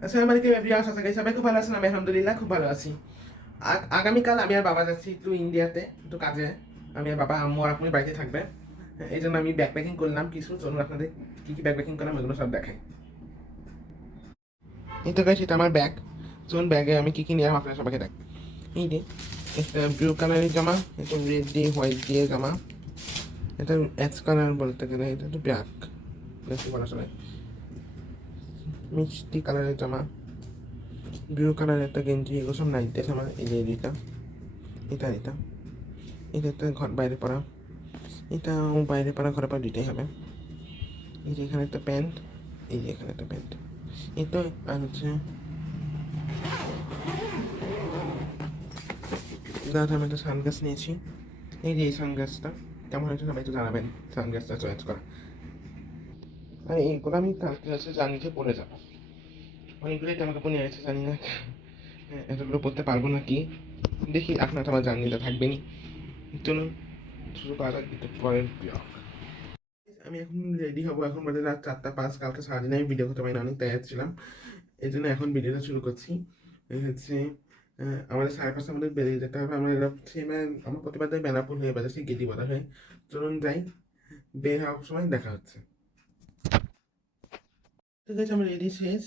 আসসালামু আলাইকুম এভরিওয়ান আশা করি সবাই খুব ভালো আছেন আমি আলহামদুলিল্লাহ খুব ভালো আছি। আগ- আগামীকাল আমি আর বাবা যাচ্ছি একটু ইন্ডিয়াতে, একটু কাজে। আমি আর বাবা, আম্মু আর আপনি বাড়িতে থাকবে এই জন্য আমি ব্যাগ প্যাকিং করলাম কিছু, চলুন আপনাদের কী কী ব্যাগ প্যাকিং করলাম এগুলো সব দেখাই। এই তো গাইছি এটা আমার ব্যাগ চলুন ব্যাগে আমি কী কী নিলাম, আপনারা সবাইকে দেখ এই যে, একটা ব্লু কালারের জামা এটা রেড দিয়ে হোয়াইট দিয়ে জামা। এটা অ্যাচ কালার বলতে গেলে, এটা তো ব্ল্যাক বলা সবাই মিষ্টি কালারের জামা ব্লু কালারের একটা গেঞ্জি, এগুলো সব নাইট ড্রেস আমার এই যে এটা এটা এটা। এটা একটা ঘর বাইরে পরা এটা বাইরে পরা ঘরে পরা দুইটাই হবে। এই যে এখানে একটা প্যান্ট, এই যে এখানে একটা প্যান্ট। এটা আর হচ্ছে দাদা, আমি একটা সানগ্লাস নিয়েছি। এই যে এই সানগ্লাসটা কেমন হয়েছে সবাই একটু জানাবেন সানগ্লাসটা চয়েস করা। আর এইগুলো আমি কালকে হচ্ছে জানিতে পড়ে যাব। অনেকগুলোই জামা কাপড় নিয়ে গেছে জানি না হ্যাঁ, এতগুলো পরতে পারব না কি দেখি আপনার আমার জার্নিটা থাকবে নি চলুন শুরু করা যাক পরের ব্লগ আমি এখন রেডি হব এখন বাজে রাত চারটা পাঁচ কালকে সারাদিন আমি ভিডিও করতে পারি না অনেক টায়ার ছিলাম। এই জন্য এখন ভিডিওটা শুরু করছি। হচ্ছে আমাদের সাড়ে পাঁচটার মধ্যে বেরিয়ে যেতে হবে। আমরা সেমে আমার প্রতিবার দেয় বেনাপুর হয়ে বাজার সেই গেটি বাজার হয়ে। চলুন যাই বের হওয়ার সময় দেখা হচ্ছে। ঠিক আছে আমার রেডি শেষ।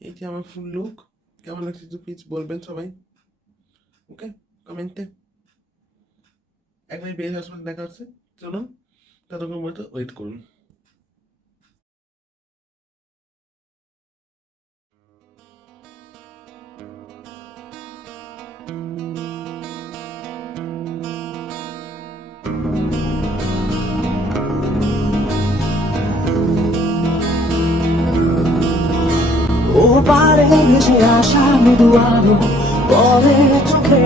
এইটি আমার ফুল লুক কেমন লাগছে একটু প্লিজ বলবেন সবাই। ওকে কমেন্টে একবার বের হওয়ার সময় দেখা হচ্ছে। চলুন, ততক্ষণ মতো ওয়েট করুন। এসে আসা মৃদু আলো পরে চোখে।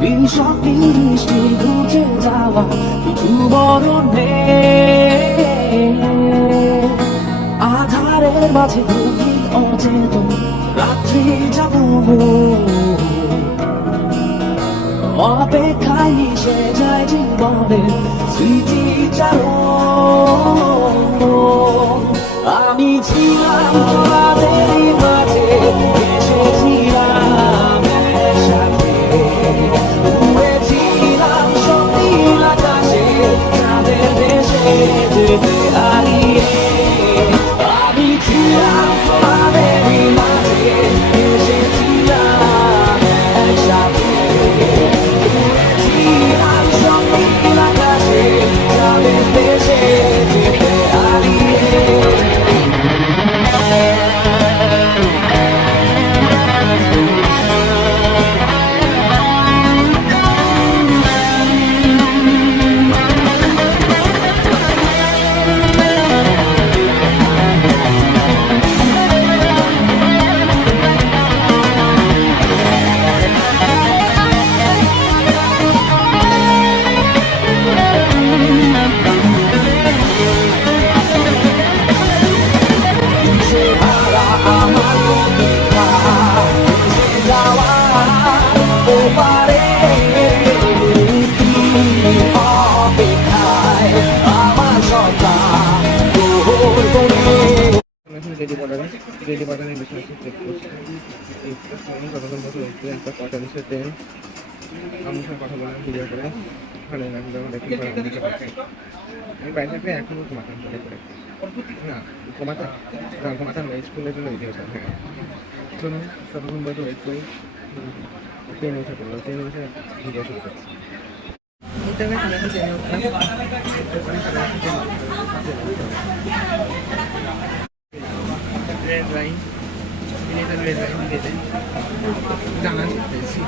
বিংশতি দৃষ্টি ঘুচে মাঝে গভীর অচেতন রাত্রি যাব অপেক্ষায় মিশে যায় জীবনের স্মৃতি আমি ছিলাম তোমাদের মাঝে। রেডি বাজারে বসে বসে চেক করছি। এই আমি কতক্ষণ রয়েছে একটা পঁয়তাল্লিশের ট্রেন আমার সাথে কথা বললাম ভিডিও করে ভালো লাগল পরে আমি আমি বাড়ি থাকলে এখনও ঘুমাতাম চলে করে না, ঘুমাতাম না ঘুমাতাম না স্কুলের জন্য রেডি হতাম হ্যাঁ চলুন ততক্ষণ বসে ওয়েট করি। ট্রেনে উঠে পড়ল ট্রেনে উঠে ভিডিও শুরু করছি। ইন্টারনেট আমি red wine. We need a red wine, we get it. Dana, let's see.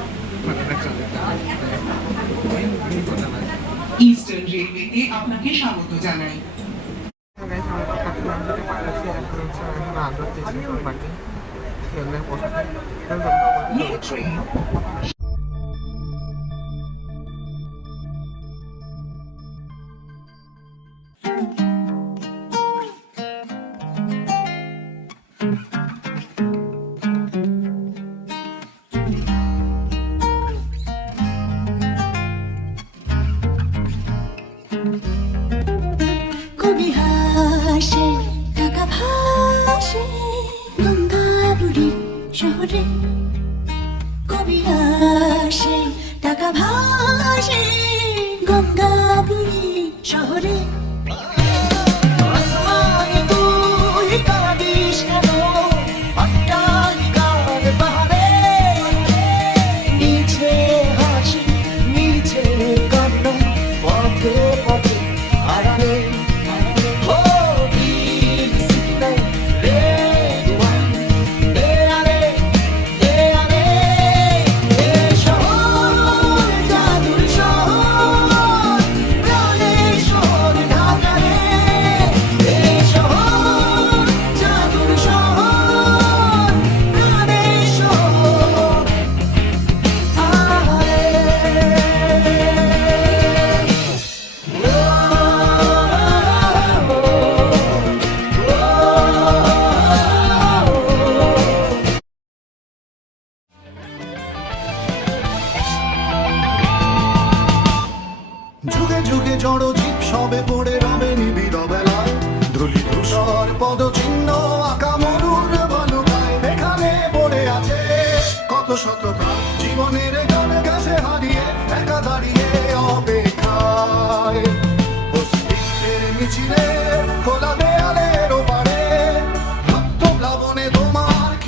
Eastern রেলওয়েতে আপনাকে স্বাগত জানাই New train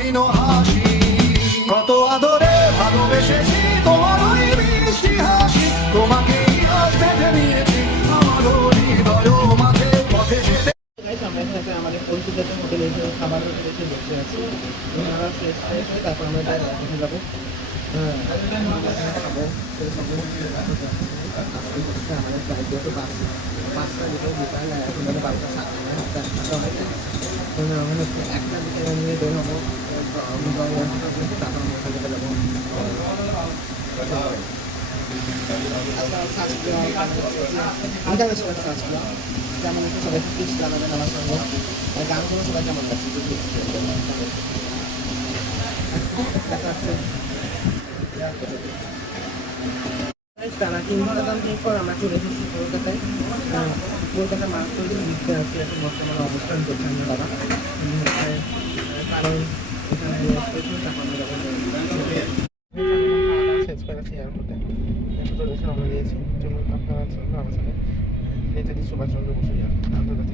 ক্ষীণ হাসি। কত আদরে ভালোবেসেছি পথে আমাদের পরিচিত হোটেলে খাবার হোটেলে বসে আছি। আমরা ফ্রেশ ফ্রেশ হয়ে তারপর আমরা যাব। হ্যাঁ আমাদের প্রায় যেহেতু পাঁচ পাঁচটা দুটো বিকাল, এখন বারোটা সাত অনেক আমরা হচ্ছে একটা দিকে নিয়ে বের হব। ইন্টারন্যাশনাল সার্চগুলো যেমন একটু সবাই কলকাতায়। কলকাতা মার্কেট এখন বর্তমানে অবস্থান করছে আমরা কারণ শেষ করেছি এয়ারপোর্টে ডোনেশন আমরা দিয়েছি চলুন আপনারা চলুন আমার নেতাজি সুভাষচন্দ্র বসু এয়ারপোর্টে চলুন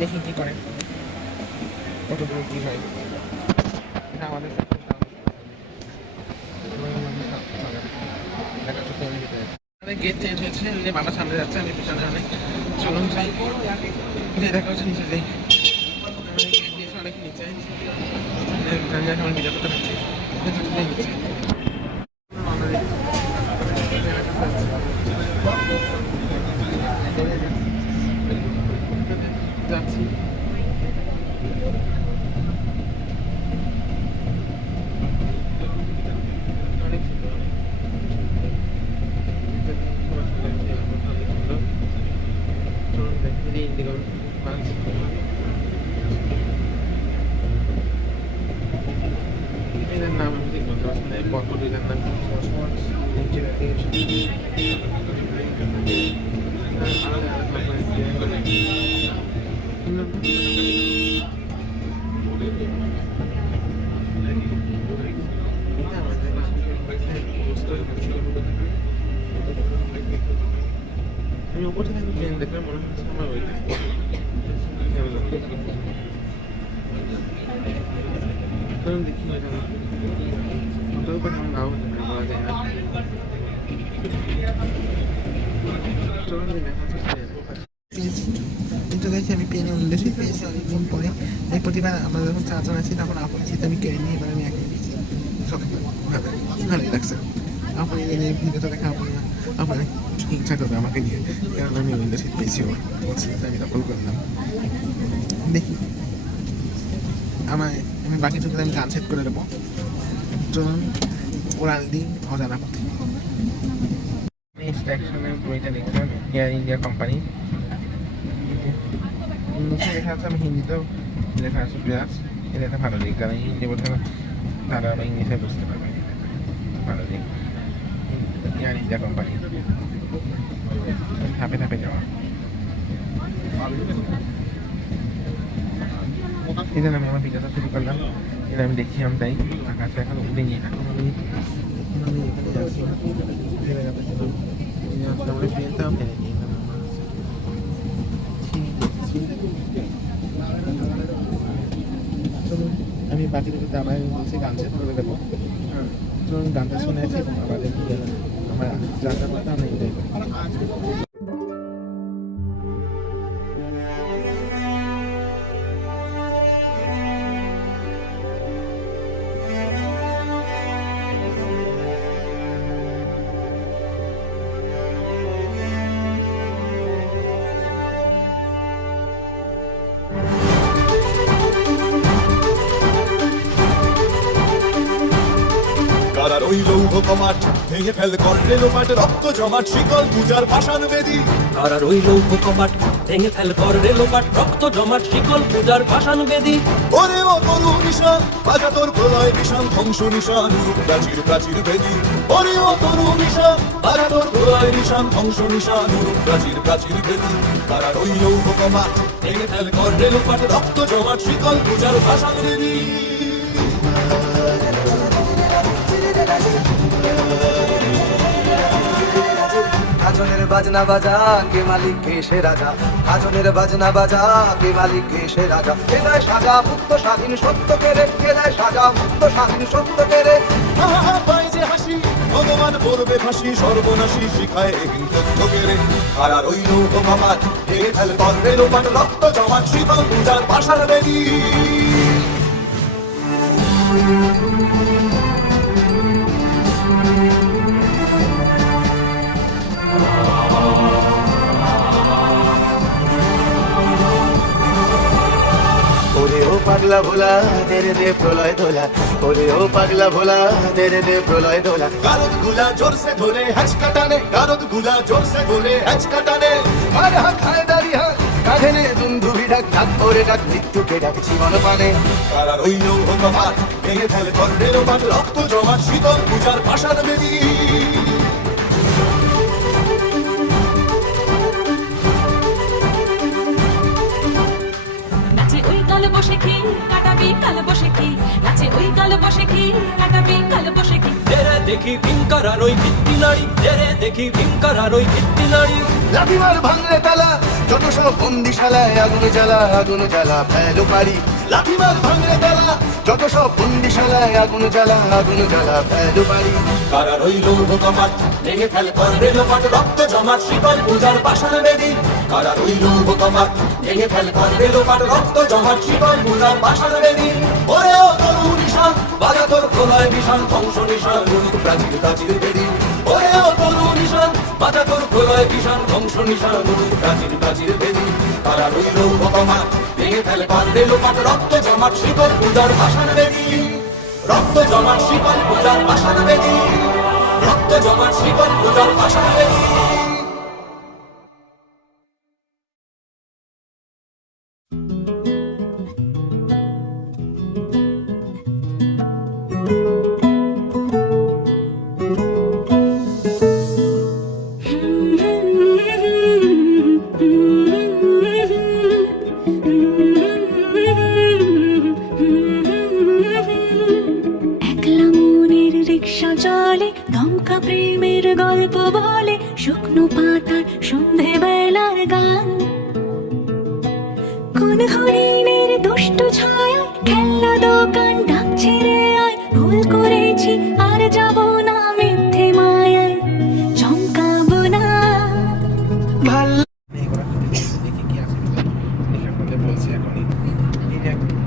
দেখি কী করে। কত দূর কী হয়। এটা আমাদের গেট চেঞ্জ হয়েছে যে বাবা সামনে যাচ্ছে, আমি পিছনে অনেক চলুন যাই। দেখা হচ্ছে, নিচে যাই। অনেক নিচে। ভিডিও করতে পারছি দেখা হচ্ছে নিচে আমাদের যাচ্ছি অনেক সুন্দর, অনেক চলুন দেখি যে ইন্ডিগো বাস এটার নাম আমি ঠিক বলতে পারছি না এই পথটিটার নাম আমি উপর থেকে প্লেন দেখলে মনে হচ্ছে আমার পেয়েছি কিন্তু দেখছি আমি পেনে উল্লেসই পেয়েছি অনেকদিন পরে এই প্রতিবার আমরা যখন চারজন আছি তখন আপনি আমি কেড়ে নিয়ে এবার আমি একে দিয়েছি সব ভালো লাগছে আপনি ভিডিওটা দেখে আমাকে নিয়ে। কারণ আমি উইন্ডো সিট পেয়েছি ওর। সিটটা আমি দখল করলাম। দেখি। আমার আমি বাকিটুকু আমি গান সেট করে দেবো। চলুন ওরাল দিই অজানা পথে। ইন্ডিয়া কোম্পানি লেখা আছে, আমি হিন্দিতেও লেখা আছে এটা ভালো দিক। কারণ হিন্দি বলতে তারা ইংলিশে বুঝতে পারবে। ভালো দিক। এয়ার ইন্ডিয়া কোম্পানি ধাপে ধাপে যাওয়া এই জন্য আমি আমার ভিডিওটা শুরু করলাম এটা আমি দেখছিলাম তাই আকাশে এখন উঠে নিয়ে এখন আমি এখন আমি এখানে যাচ্ছি যে জায়গাতে ছিলাম এই জায়গাটা আমরা প্লেনটাও ফেলে নিই এখানে আমার চলুন আমি বাকি দুটো আবার বলছি গান শেষ করে দেবো হ্যাঁ চলুন গানটা শুনেছি আবার দেখি আমার যাত্রা ওই লৌহ কমাট। ভেঙে ফেল কর রেলোপাট রক্ত জমাট, শিকল পূজার পাষাণ বেদী। আর ওই লৌহ কপাট ভেঙে ফেল কর রেলোপাট রক্ত জমাট, শিকল পূজার পাষাণ বেদী। ওরে ও তরু নিশান, বাজা তোর প্রলয় নিশান, ধ্বংস নিশান প্রাচীর প্রাচীর বেদী। ওরে ও তরু নিশান, বাজা তোর প্রলয় নিশান, ধ্বংস নিশান প্রাচীর প্রাচীর বেদী। কারার ওই লৌহ কমাট ভেঙে ফেল কর রেলোপাট রক্ত জমাট, শিকল পূজার পাষাণ বেদী। খাজনের বাজনা বাজা কে মালিক কে সে রাজা? খাজনের বাজনা বাজা কে মালিক কে সে রাজা? কে দেয় সাজা মুক্ত স্বাধীন সত্য কেড়ে কে দেয় সাজা মুক্ত স্বাধীন সত্য কেড়ে আহা, পায় যে হাসি ভগবান পড়বে ফাঁসি সর্বনাশী শিখায় এগিন তথ্য কেড়ে আর ওই নৌক মামাত ভেঙে ফেল কর রেলোপাট রক্ত জমাট শীতল পূজার পাশার বেদী। পাগলা ভোলা তেরে দে প্রলয় দোলা ওরে ও পাগলা ভোলা তেরে দে প্রলয় দোলা গারদগুলা জোরসে ধরে হ্যাচ কাটানে। গারদগুলা জোরসে ধরে হ্যাচ কাটানে। আর হা খায় দাড়ি, হা কাঁধে নে দুন্ধুবি ডাক ডাক করে ডাক, মৃত্যুকে ডাক জীবন পানে আর ওই নৌক মামাত ভেঙে ফেল কর রেলোপাট রক্ত জমা, শীতল পূজার পাশার বেদী। বসে কি? কাটাবি কাল বসে কি? নাচে ওই কাল বসে কি? কাটাবি কাল বসে কি? দেরে দেখি ভিঙ্কার আর ওই ভিত্তি নারী। দেরে দেখি ভিঙ্কার আর ওই ভিত্তি নারী। লাঠিমার ভাঙলে তালা যত সব বন্দিশালায় আগুন জ্বালা আগুন জ্বালা ফেলো পারি। লাঠিমার ভাঙলে তালা যত সব বন্দিশালায় আগুন জ্বালা আগুন জ্বালা ফেলো পারি। কারা রইল কমাট ভেঙে ফেল কর রেলোপাট রক্ত জমাট শীতল পূজার পাষাণ বেদী। কারা রইল কমাট ভেঙে ফেল কর রেলোপাট রক্ত জমাট শীতল পূজার পাষাণ বেদী। ওরে ও তরু নিশান বাজা তোর প্রলয় নিশান ধ্বংস নিশান রুনুক প্রাচীর প্রাচীর বেদী। ওরে ও তরু নিশান বাজা তোর প্রলয় নিশান ধ্বংস নিশান রুনুক প্রাচীর প্রাচীর বেদী। কারা রইল কমাট ভেঙে ফেলে পারবে লোপাট রক্ত জমাট শিকল পূজার ভাষণ বেদি। রক্ত জমাট শিকল পূজার ভাষণ বেদি। রক্ত জমাট শিকল পূজার ভাষণ বেদি। এই